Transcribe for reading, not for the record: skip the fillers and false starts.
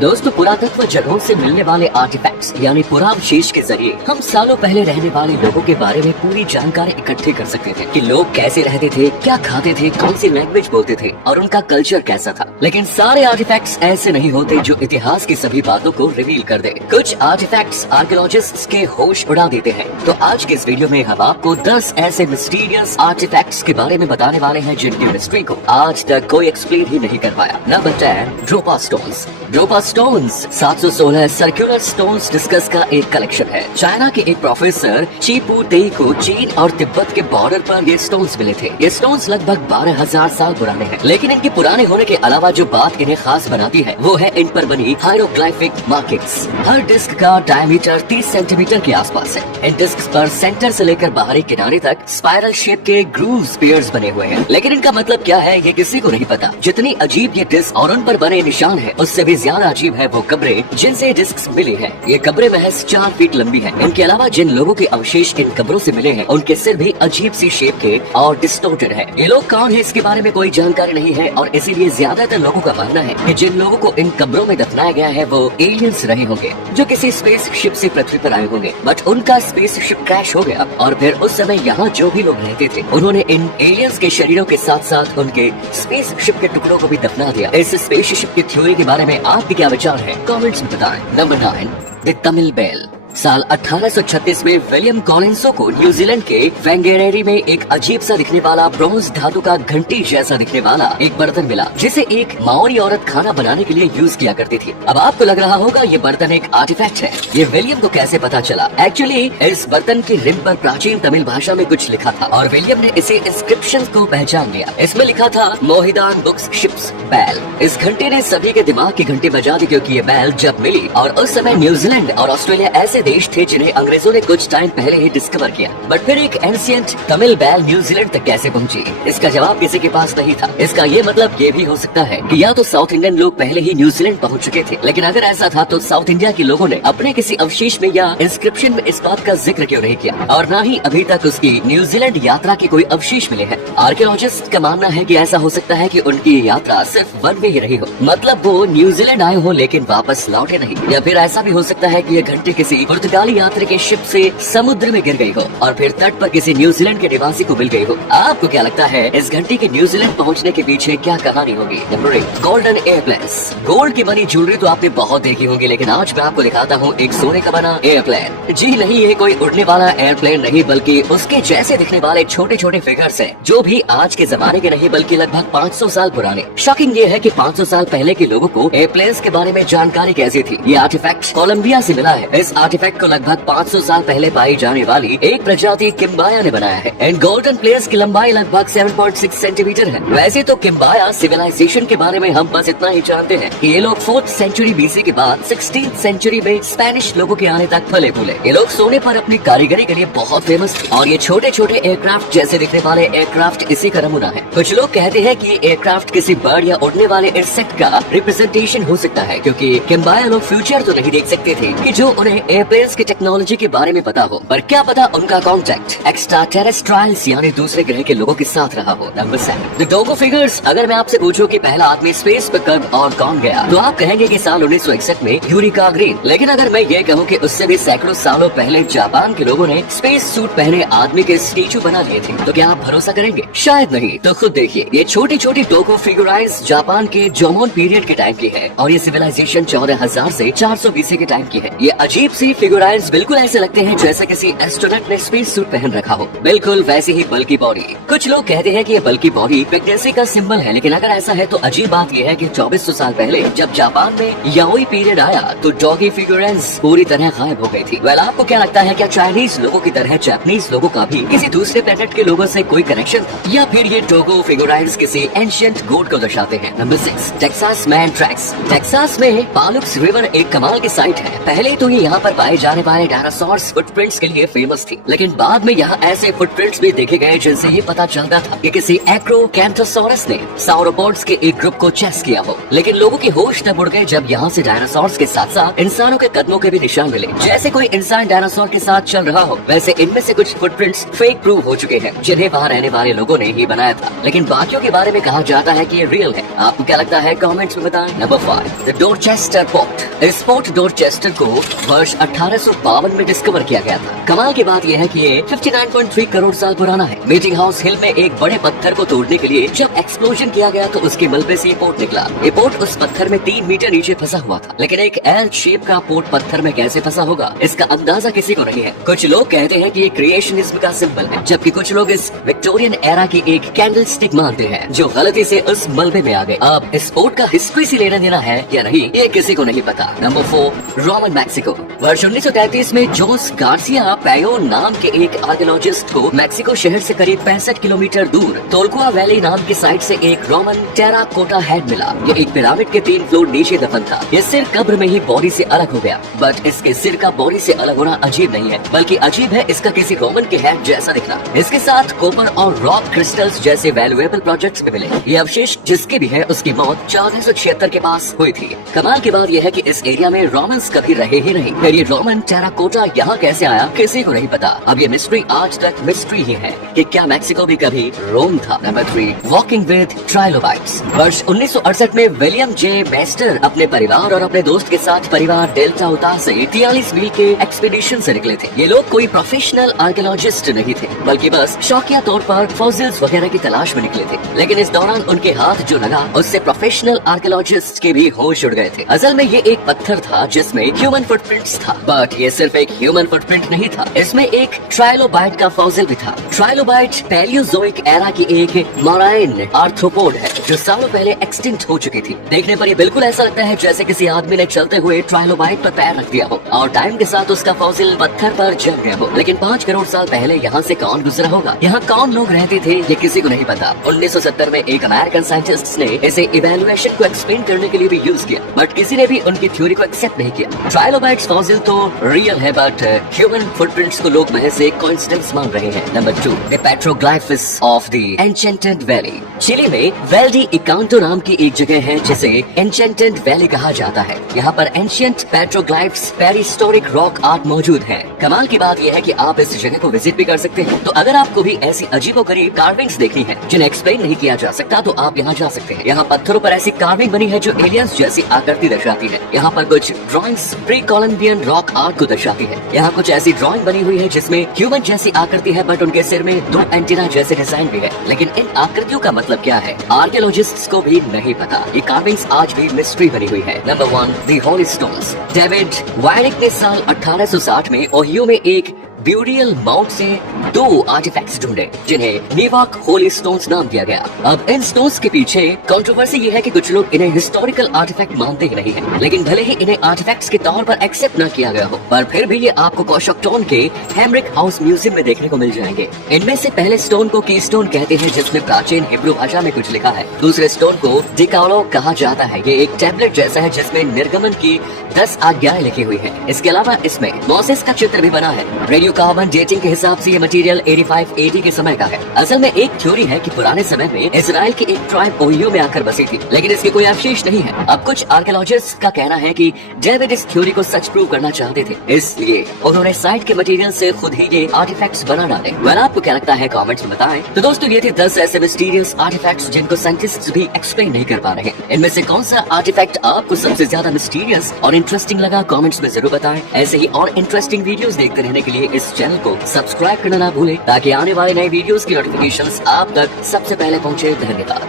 दोस्तों, पुरातत्व जगहों से मिलने वाले आर्टिफैक्ट्स यानी पुरावशेष के जरिए हम सालों पहले रहने वाले लोगों के बारे में पूरी जानकारी इकट्ठी कर सकते थे कि लोग कैसे रहते थे, क्या खाते थे, कौन सी लैंग्वेज बोलते थे और उनका कल्चर कैसा था। लेकिन सारे आर्टिफैक्ट्स ऐसे नहीं होते जो इतिहास की सभी बातों को रिवील कर दे। कुछ आर्टिफैक्ट्स आर्कियोलॉजिस्ट्स के होश उड़ा देते हैं। तो आज के इस वीडियो में हम आपको 10 ऐसे मिस्टीरियस आर्टिफैक्ट्स के बारे में बताने वाले हैं जिनकी मिस्ट्री को आज तक कोई एक्सप्लेन ही नहीं कर पाया। Number 10, Dropa stones. Dropa stones 716 circular stones discs का एक कलेक्शन है। चाइना के एक प्रोफेसर चीपू तेई को चीन और तिब्बत के बॉर्डर पर ये स्टोन्स मिले थे। ये स्टोन्स लगभग 12,000 साल पुराने हैं, लेकिन इनके पुराने होने के अलावा जो बात इन्हें खास बनाती है वो है इन पर बनी हायरोग्लाइफिक मार्किंग्स। हर डिस्क का डायमीटर 30 सेंटीमीटर के आसपास है। इन डिस्क पर सेंटर से लेकर बाहरी किनारे तक स्पाइरल शेप के ग्रूव स्पीयर्स बने हुए हैं, लेकिन इनका मतलब क्या है ये किसी को नहीं पता। जितनी अजीब ये डिस्क और उन पर बने निशान है, उससे भी ज्यादा अजीब है वो कब्रें जिनसे डिस्क मिली है। ये कब्रें महज 4 फीट लंबी है। इनके अलावा जिन लोगों के अवशेष इन कब्रों से मिले हैं उनके सिर भी अजीब सी शेप के और डिस्टोर्टेड है। ये लोग कौन है इसके बारे में कोई जानकारी नहीं है और इसीलिए ज्यादातर लोगों का मानना है कि जिन लोगों को इन कब्रों में दफनाया गया है वो एलियंस रहे होंगे जो किसी स्पेस शिप से पृथ्वी पर आए होंगे, बट उनका स्पेस शिप क्रैश हो गया और फिर उस समय यहाँ जो भी लोग रहते थे उन्होंने इन एलियंस के शरीरों के साथ साथ उनके स्पेस शिप के टुकड़ों को भी दफना दिया। इस स्पेस शिप की थ्योरी के बारे में आपके क्या विचार है, कमेंट्स में बताएं। Number 9, the Tamil bell. साल 1836 में विलियम कॉलिंसो को न्यूजीलैंड के वेंगेरेरी में एक अजीब सा दिखने वाला ब्रोंज धातु का घंटी जैसा दिखने वाला एक बर्तन मिला जिसे एक माओरी औरत खाना बनाने के लिए यूज किया करती थी। अब आपको लग रहा होगा ये बर्तन एक आर्टिफैक्ट है। ये विलियम को कैसे पता चला? एक्चुअली इस बर्तन की रिम पर प्राचीन तमिल भाषा में कुछ लिखा था और विलियम ने इसे इंस्क्रिप्शन को पहचान लिया। इसमें लिखा था मोहिदान बुक्स शिप्स बैल। इस घंटे ने सभी के दिमाग की घंटी बजा दी क्योंकि ये बैल जब मिली और उस समय न्यूजीलैंड और ऑस्ट्रेलिया ऐसे देश थे जिन्हें अंग्रेजों ने कुछ टाइम पहले ही डिस्कवर किया, बट फिर एक एंशिएंट तमिल बैल न्यूजीलैंड तक कैसे पहुंची? इसका जवाब किसी के पास नहीं था। इसका ये मतलब ये भी हो सकता है कि या तो साउथ इंडियन लोग पहले ही न्यूजीलैंड पहुंच चुके थे, लेकिन अगर ऐसा था तो साउथ इंडिया के लोगों ने अपने किसी अवशेष में या इंस्क्रिप्शन में इस बात का जिक्र क्यों नहीं किया, और न ही अभी तक उसकी न्यूजीलैंड यात्रा के कोई अवशेष मिले हैं। आर्कियोलॉजिस्ट का मानना है कि ऐसा हो सकता है कि उनकी यात्रा सिर्फ वन वे ही रही हो, मतलब वो न्यूजीलैंड आए हो लेकिन वापस लौटे नहीं। या फिर ऐसा भी हो सकता है कि ये घंटी किसी पुर्तगाली यात्री के शिप से समुद्र में गिर गई हो और फिर तट पर किसी न्यूजीलैंड के निवासी को मिल गई हो। आपको क्या लगता है इस घंटी के न्यूजीलैंड पहुंचने के पीछे क्या कहानी होगी? Number 8, golden airplanes. गोल्ड की बनी ज्वेलरी तो आपने बहुत देखी होगी, लेकिन आज मैं आपको दिखाता हूँ एक सोने का बना एयरप्लेन। जी नहीं, ये कोई उड़ने वाला एयरप्लेन नहीं बल्कि उसके जैसे दिखने वाले छोटे छोटे फिगर्स हैं जो भी आज के जमाने के नहीं बल्कि लगभग 500 साल पुराने। शॉकिंग ये है कि 500 साल पहले के लोगों को एयरप्लेन्स के बारे में जानकारी कैसी थी? ये आर्टिफैक्ट कोलंबिया से मिला है। इस आर्टिफैक्ट को लगभग 500 साल पहले पाई जाने वाली एक प्रजाति किम्बाया ने बनाया है। एंड गोल्डन प्लेस की लंबाई लगभग 7.6 सेंटीमीटर है। वैसे तो किम्बाया सिविलाइजेशन के बारे में हम बस इतना ही जानते हैं कि ये लोग 4th सेंचुरी बीसी के बाद 16th सेंचुरी में स्पेनिश लोगों के आने तक फले फूले। ये लोग सोने पर अपनी कारीगरी के लिए बहुत फेमस थे और ये छोटे छोटे एयरक्राफ्ट जैसे दिखने वाले एयरक्राफ्ट इसी का नमूना है। कुछ लोग कहते हैं कि ये एयरक्राफ्ट किसी बर्ड या उड़ने वाले इंसेक्ट का रिप्रेजेंटेशन हो सकता है, क्योंकि किम्बाया लोग फ्यूचर तो नहीं देख सकते थे कि जो उन्हें एयरप्लेन्स की टेक्नोलॉजी के बारे में पता हो, पर क्या पता उनका कॉन्टेक्ट एक्स्ट्रा टेरेस्ट्राइल्स यानी दूसरे ग्रह के लोगों के साथ रहा हो। Number 7, the Dogu figures. अगर मैं आपसे पूछूं कि पहला आदमी स्पेस पर कब और कौन गया, तो आप कहेंगे कि साल 1961 में यूरी गागरिन। लेकिन अगर मैं ये कहूँ कि उससे भी सैकड़ों सालों पहले जापान के लोगों ने स्पेस सूट पहने आदमी के स्टेचू बना लिए थे, तो क्या आप भरोसा करेंगे? शायद नहीं। तो खुद देखिए, ये छोटी छोटी डोगो फिगराइज जापान के जोमोन पीरियड के टाइम की है और ये सिविलाइजेशन 14,000 से 400 बीसी के टाइम की है। ये अजीब सी फिगराइज बिल्कुल ऐसे लगते हैं जैसे किसी एस्ट्रोनॉट ने स्पेस सूट पहन रखा हो, बिल्कुल वैसी ही बल्कि बॉडी। कुछ लोग कहते हैं कि ये बल्कि बॉडी प्रेगनेंसी का सिंबल है, लेकिन अगर ऐसा है तो अजीब बात यह है कि 2400 साल पहले जब जापान में याओई पीरियड आया तो डॉगी फिगरेंस पूरी तरह गायब हो गई थी। वेल, आपको क्या लगता है, क्या चाइनीज लोगों की तरह जापानीज लोगों का भी किसी दूसरे प्लेनेट के लोगों से कोई कनेक्शन था, या फिर ये डोगो फिगराइज किसी एंशिएंट गॉड को दर्शाते हैं? Number 6, Texas man tracks. Texas में पालुक्स रिवर एक कमाल की साइट है। पहले तो ये यहाँ पर पाया पाए जाने वाले डायनासोर्स फुटप्रिंट्स के लिए फेमस थी, लेकिन बाद में यहाँ ऐसे फुटप्रिंट्स भी देखे गए जिनसे ये पता चलता था कि किसी एक्रोकैंथोसॉरस ने साउरोपोड्स के एक ग्रुप को चेस किया हो। लेकिन लोगों की होश तब उड़ गए जब यहाँ से डायनासोर्स के साथ साथ इंसानों के कदमों के भी निशान मिले। जैसे कोई इंसान डायनासोर के साथ चल रहा हो, वैसे इनमें से कुछ फुटप्रिंट्स फेक प्रूव हो चुके हैं, जिन्हें वहाँ रहने वाले लोगों ने ही बनाया था, लेकिन बाकियों के बारे में कहा जाता है कि ये रियल है। आपको क्या लगता है कमेंट्स में बताएं। Number 5, the Dorchester port. इस पोर्ट डोरचेस्टर को वर्ष 1852 में डिस्कवर किया गया था। कमाल की बात यह है कि ये 59.3 करोड़ साल पुराना है। मीटिंग हाउस हिल में एक बड़े पत्थर को तोड़ने के लिए जब एक्सप्लोजन किया गया तो उसके मलबे से ये पोर्ट निकला। ये पोर्ट उस पत्थर में 3 मीटर नीचे फंसा हुआ था, लेकिन एक एल शेप का पोर्ट पत्थर में कैसे फंसा होगा, इसका अंदाजा किसी को नहीं है। कुछ लोग कहते हैं कि ये क्रिएशनिज्म का सिंबल है, जबकि कुछ लोग इस विक्टोरियन एरा की एक कैंडल स्टिक मानते हैं जो गलती से उस मलबे में आ गए। अब इस पोर्ट का हिस्ट्री से लेना देना है या नहीं, ये किसी को नहीं पता। Number 4, Roman Mexico. वर्ष 1933 में जोस गार्सिया पैयो नाम के एक आर्कियोलॉजिस्ट को मैक्सिको शहर से करीब 65 किलोमीटर दूर तोल्कुआ वैली नाम के साइट से एक रोमन टेराकोटा हेड मिला। ये एक पिरामिड के 3 फ्लोर नीचे दफन था। ये सिर कब्र में ही बॉडी से अलग हो गया, बट इसके सिर का बॉडी से अलग होना अजीब नहीं है, बल्कि अजीब है इसका किसी रोमन के हेड जैसा दिखना। इसके साथ कॉपर और रॉक क्रिस्टल्स जैसे वैल्यूएबल प्रोजेक्ट्स भी मिले। ये अवशेष जिसकी भी है उसकी मौत 1476 के पास हुई थी। कमाल की बात यह है कि इस एरिया में रोमन्स कभी रहे ही नहीं। फिर ये रोमन टेराकोटा यहाँ कैसे आया किसी को नहीं पता। अब ये मिस्ट्री आज तक मिस्ट्री ही है कि क्या मैक्सिको भी कभी रोम था। Number 3, walking with trilobites. वर्ष 1968 में विलियम जे मेस्टर अपने परिवार और अपने दोस्त के साथ परिवार डेल्टा उतार से 43 मील के एक्सपीडिशन से निकले थे। ये लोग कोई प्रोफेशनल आर्कियोलॉजिस्ट नहीं थे, बल्कि बस शौकिया तौर पर फॉसिल्स वगैरह की तलाश में निकले थे। लेकिन इस दौरान उनके हाथ जो लगा उससे प्रोफेशनल आर्कियोलॉजिस्ट के भी होश उड़ गए थे। असल में ये एक पत्थर था जिसमें ह्यूमन फुटप्रिंट्स था, बट ये सिर्फ एक ह्यूमन फुटप्रिंट नहीं था, इसमें एक ट्राइलोबाइट का फॉसिल भी था। ट्राइलोबाइट पैलियोजोइक एरा की एक मराइन आर्थ्रोपोड है जो सालों पहले एक्सटिंक्ट हो चुकी थी। देखने पर ये बिल्कुल ऐसा लगता है जैसे किसी आदमी ने चलते हुए ट्राइलोबाइट पर पैर रख दिया हो और टाइम के साथ उसका फॉसिल पत्थर पर जम गया हो। लेकिन 5 करोड़ साल पहले यहाँ से कौन गुजरा होगा, यहाँ कौन लोग रहते थे, ये किसी को नहीं पता। 1970 में एक अमेरिकन साइंटिस्ट ने इसे इवैल्यूएशन को एक्सप्लेन करने के लिए भी यूज किया, बट किसी ने भी उनकी थ्योरी को एक्सेप्ट नहीं किया। ट्राइलोबाइट्स फॉसिल तो रियल है, बट ह्यूमन फुटप्रिंट्स को लोग महज एक कोइंसिडेंस मान रहे हैं। Number 2, the petroglyphs of the enchanted valley. Chile में वेल्डी इकांटो नाम की एक जगह है जिसे एन्चेंटेड वैली कहा जाता है। यहाँ पर एंशिएंट पेट्रोग्लाइफ्स प्रीहिस्टोरिक रॉक आर्ट मौजूद है। कमाल की बात यह है कि आप इस जगह को विजिट भी कर सकते हैं। तो अगर आपको भी ऐसी अजीबोगरीब कार्विंग्स देखनी है जिन्हें एक्सप्लेन नहीं किया जा सकता, तो आप यहाँ जा सकते हैं। यहाँ पत्थरों पर ऐसी कार्विंग बनी है जो एलियंस जैसी आकृति दर्शाती है। यहाँ पर कुछ drawings pre Columbian rock art को दर्शाती है। यहाँ कुछ ऐसी ड्राइंग बनी हुई है जिसमें ह्यूमन जैसी आकृति है, बट उनके सिर में 2 एंटीना जैसे डिजाइन भी है। लेकिन इन आकृतियों का मतलब क्या है, आर्कियोलॉजिस्ट्स को भी नहीं पता। ये कार्विंग्स आज भी मिस्ट्री बनी हुई है। Number 1, the holy stones. David वायनिक ने साल 1860 में ओहियो में एक ब्यूरियल माउंट से 2 आर्टिफैक्ट्स ढूंढे जिन्हें नीवाक होली स्टोन्स नाम दिया गया। अब इन स्टोन्स के पीछे कंट्रोवर्सी ये है कि कुछ लोग इन्हें हिस्टोरिकल आर्टिफैक्ट मानते ही नहीं है, लेकिन भले ही इन्हें आर्टिफैक्ट्स के तौर पर एक्सेप्ट न किया गया हो, पर फिर भी ये आपको कोशोक्टोन के हेमरिक हाउस म्यूजियम में देखने को मिल जाएंगे। इनमें से पहले स्टोन को कीस्टोन कहते हैं जिसमें प्राचीन हिब्रू भाषा में कुछ लिखा है। दूसरे स्टोन को डिकालो कहा जाता है। ये एक टैबलेट जैसा है जिसमें निर्गमन की 10 आज्ञाएं लिखी हुई है। इसके अलावा इसमें मोसेस का चित्र भी बना है। रेडियो कार्बन डेटिंग के हिसाब से ये मटेरियल 85 AD के समय का है। असल में एक थ्योरी है कि पुराने समय में इजराइल की एक ट्राइब ओहियो में आकर बसी थी, लेकिन इसके कोई अवशेष नहीं है। अब कुछ आर्कियोलॉजिस्ट का कहना है कि डेविड इस थ्योरी को सच प्रूव करना चाहते थे, इसलिए उन्होंने साइट के मटेरियल से खुद ही ये आर्टिफैक्ट्स बना डाले। वेल, आपको क्या लगता है कमेंट्स में बताएं। तो दोस्तों, ये थे 10 ऐसे मिस्टीरियस आर्टिफैक्ट्स जिनको साइंटिस्ट भी एक्सप्लेन नहीं कर पा रहे। इनमें से कौन सा आर्टिफैक्ट आपको सबसे ज्यादा मिस्टीरियस और इंटरेस्टिंग लगा, कमेंट्स में जरूर बताएं। ऐसे ही और इंटरेस्टिंग वीडियोस देखते रहने के लिए इस चैनल को सब्सक्राइब करना ना भूलें ताकि आने वाले नए वीडियोस की नोटिफिकेशंस आप तक सबसे पहले पहुंचे। धन्यवाद।